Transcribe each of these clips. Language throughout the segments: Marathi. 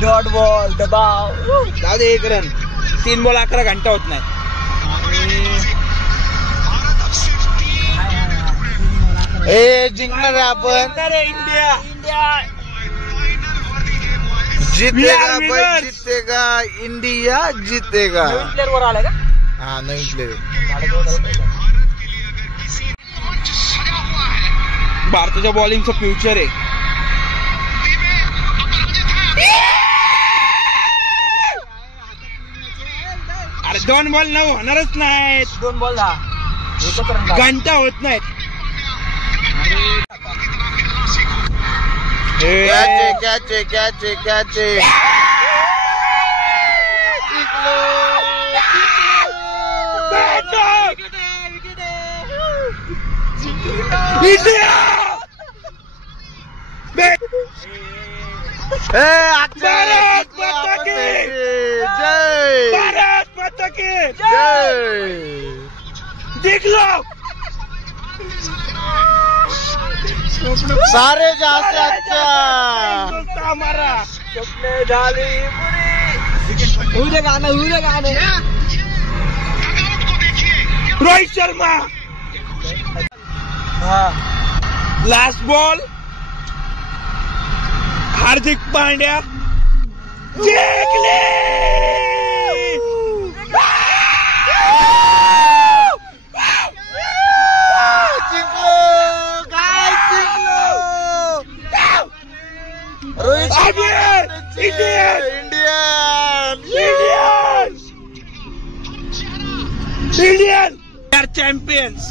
डॉट बॉल दबाव जाऊ दे 1 रन. 3 बॉल 11 घंटा होत नाही. ए जिंकणार आहे आपण. इंडिया जीतेगा भाई जीतेगा इंडिया जीतेगा. नवीन प्लेअर वर आलाय का? हा नवीन प्लेअर. भारताच्या बॉलिंगचं फ्युचर आहे. अरे 2 बॉल 9 होणारच नाहीत. 2 बॉल 10 एकच रन. घंटा होत नाहीत. कॅच भारत माता की जय. भारत माता की जय. जिंकलो. सारे जास्त अच्छा. हमारा स्वप्न झाली पुरी. उद्या गाणं रोहित शर्मा. Last ball. हार्दिक पांड्या जिंकले. Indian are champions.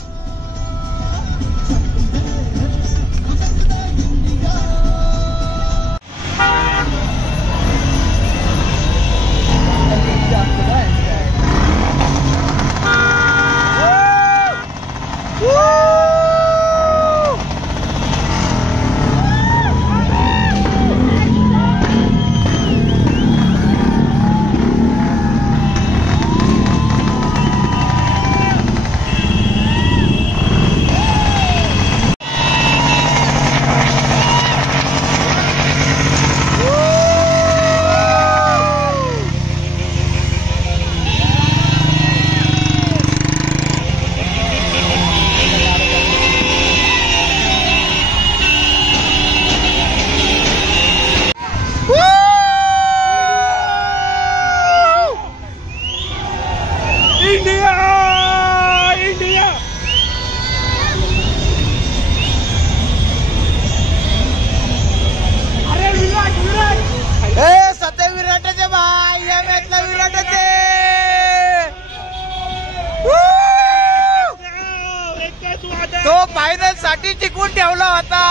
तो फायनल साठी टिकून ठेवला होता.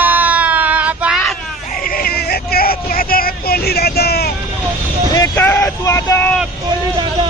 एकच वादा कोहली दादा. एकच वादा कोहली दादा.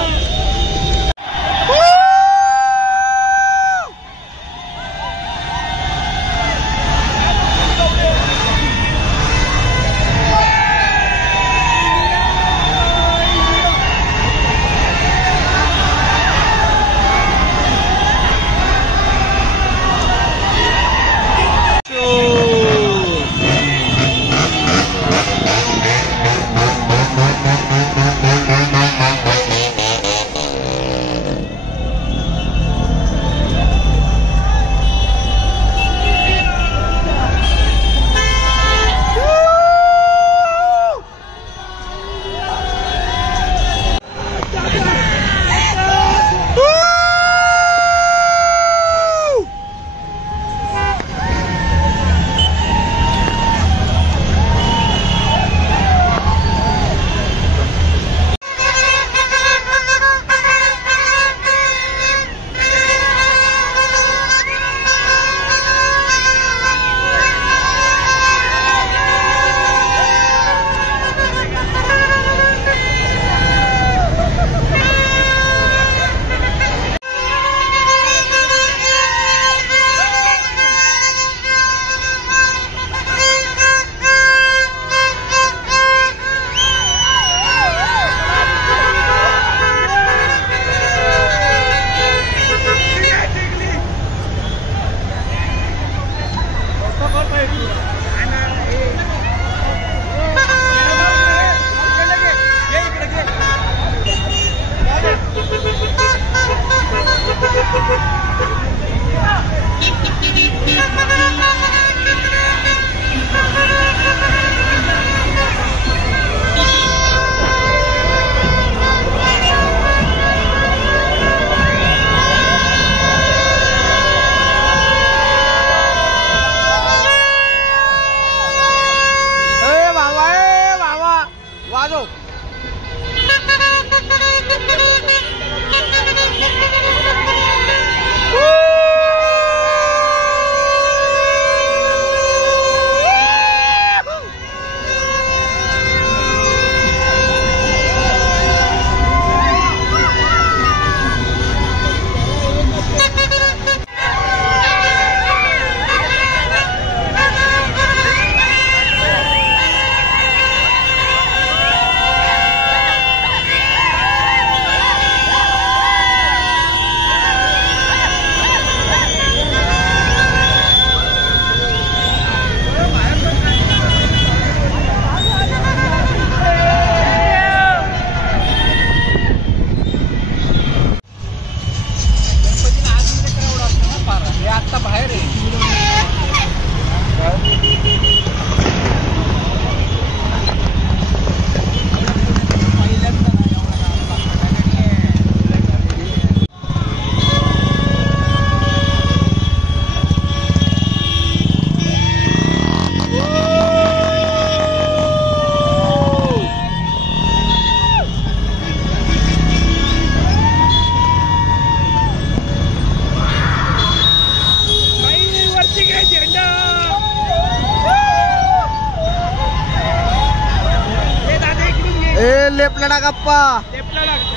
टाक अप्पा. लेफ्टला लाग.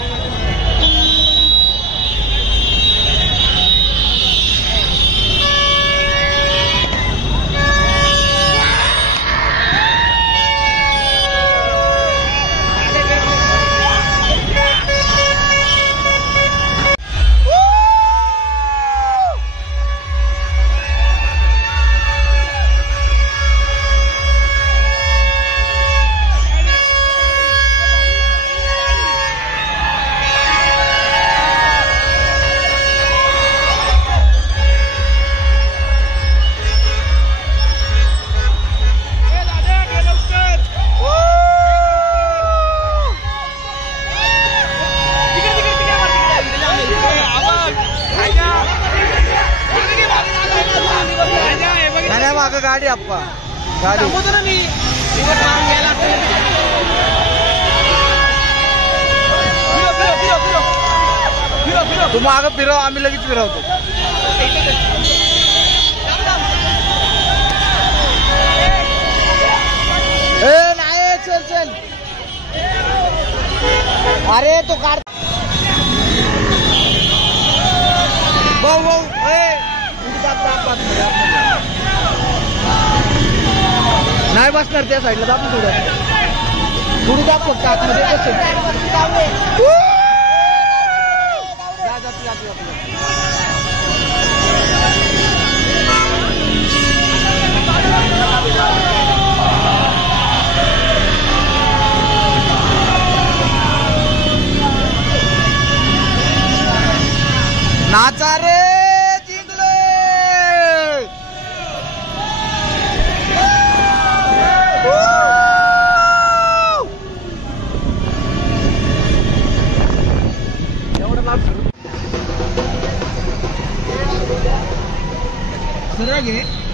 मागं गाडी अप्पा गाडी तू मागं फिरव आम्ही लगेच फिरवतो. ए नाही चल चल अरे तो कार भाऊ भाऊ नाही बसणार त्या साईडला दाब थोडं थोडी दाब फक्त आतमध्ये नाचा रे जिंकले. सरळ घे.